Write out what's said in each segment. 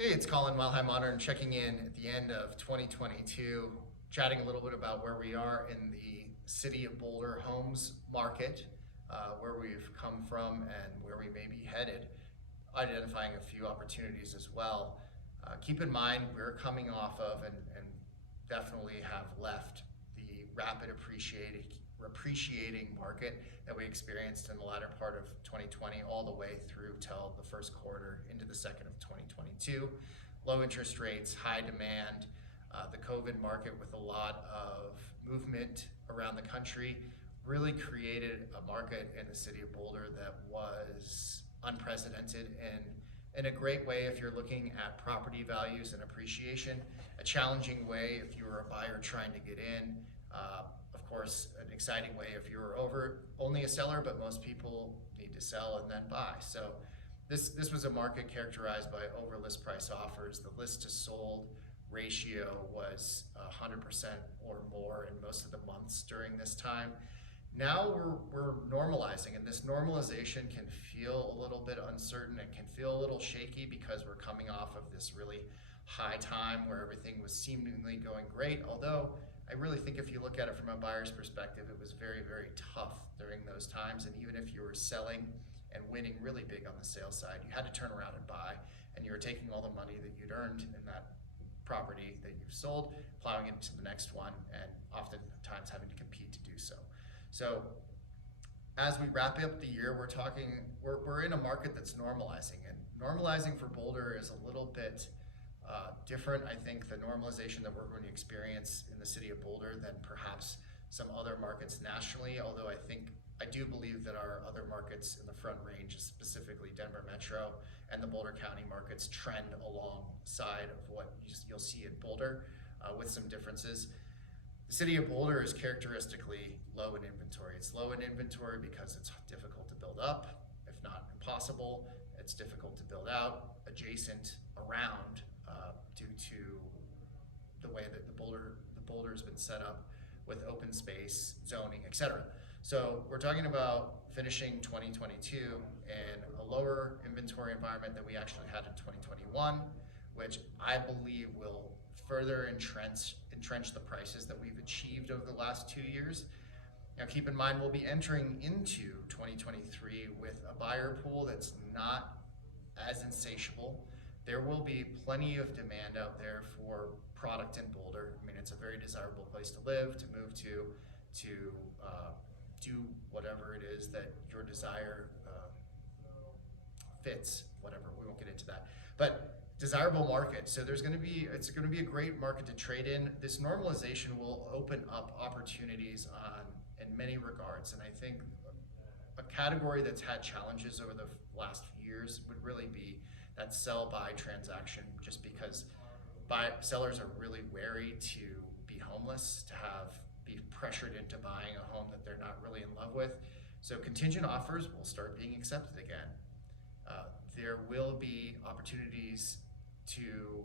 Hey, it's Colin Wildheim Honor and checking in at the end of 2022, chatting a little bit about where we are in the city of Boulder homes market, where we've come from and where we may be headed, identifying a few opportunities as well. Keep in mind, we're coming off of and definitely have left the rapid appreciating market that we experienced in the latter part of 2020 all the way through till the first quarter into the second of 2022. Low interest rates, high demand, the COVID market with a lot of movement around the country really created a market in the city of Boulder that was unprecedented and in a great way if you're looking at property values and appreciation, a challenging way if you were a buyer trying to get in, of course, an exciting way if you're only a seller, but most people need to sell and then buy. So this was a market characterized by over list price offers. The list to sold ratio was 100% or more in most of the months during this time. Now we're normalizing, and this normalization can feel a little bit uncertain and can feel a little shaky because we're coming off of this really high time where everything was seemingly going great. Although I really think if you look at it from a buyer's perspective, it was very, very tough during those times. And even if you were selling and winning really big on the sales side, you had to turn around and buy, and you were taking all the money that you'd earned in that property that you've sold, plowing it into the next one, and oftentimes having to compete to do so. So as we wrap up the year, we're in a market that's normalizing, and normalizing for Boulder is a little bit different. I think the normalization that we're going to experience in the city of Boulder than perhaps some other markets nationally, although I do believe that our other markets in the Front Range, specifically Denver Metro and the Boulder County markets, trend alongside of what you'll see in Boulder with some differences. The city of Boulder is characteristically low in inventory. It's low in inventory because it's difficult to build up, if not impossible. It's difficult to build out, adjacent, around, due to the way that the Boulder's been set up with open space, zoning, etc. So we're talking about finishing 2022 in a lower inventory environment than we actually had in 2021, which I believe will further entrench the prices that we've achieved over the last 2 years. Now keep in mind, we'll be entering into 2023 with a buyer pool that's not as insatiable. There will be plenty of demand out there for product in Boulder. I mean, it's a very desirable place to live, to move to do whatever it is that your desire fits, whatever, we won't get into that. But desirable market, so it's gonna be a great market to trade in. This normalization will open up opportunities in many regards, and I think a category that's had challenges over the last few years would really be that sell-buy transaction, just because sellers are really wary to be homeless, to be pressured into buying a home that they're not really in love with. So contingent offers will start being accepted again. There will be opportunities to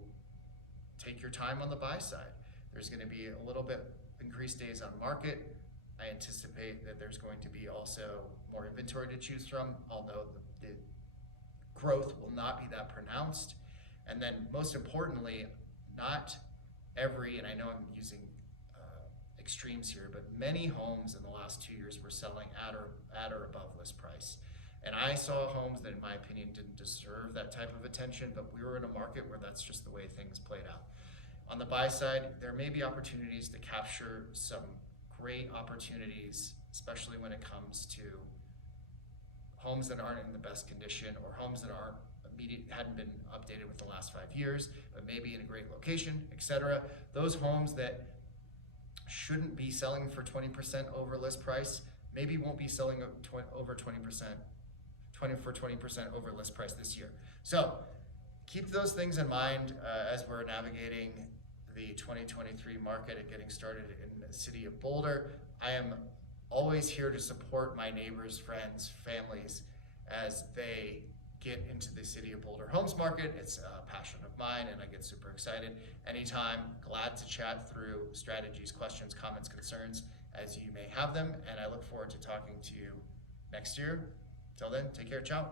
take your time on the buy side. There's going to be a little bit increased days on market. I anticipate that there's going to be also more inventory to choose from, although the growth will not be that pronounced. And then most importantly, not every, and I know I'm using extremes here, but many homes in the last 2 years were selling at or above list price. And I saw homes that in my opinion didn't deserve that type of attention, but we were in a market where that's just the way things played out. On the buy side, there may be opportunities to capture some great opportunities, especially when it comes to homes that aren't in the best condition or homes that hadn't been updated with the last 5 years, but maybe in a great location, etc. Those homes that shouldn't be selling for 20% over list price maybe won't be selling over 20% over list price this year. So keep those things in mind as we're navigating the 2023 market and getting started in the city of Boulder. I am always here to support my neighbors, friends, families as they get into the city of Boulder homes market. It's a passion of mine and I get super excited anytime. Glad to chat through strategies, questions, comments, concerns as you may have them, and I look forward to talking to you next year. Till then, take care, ciao.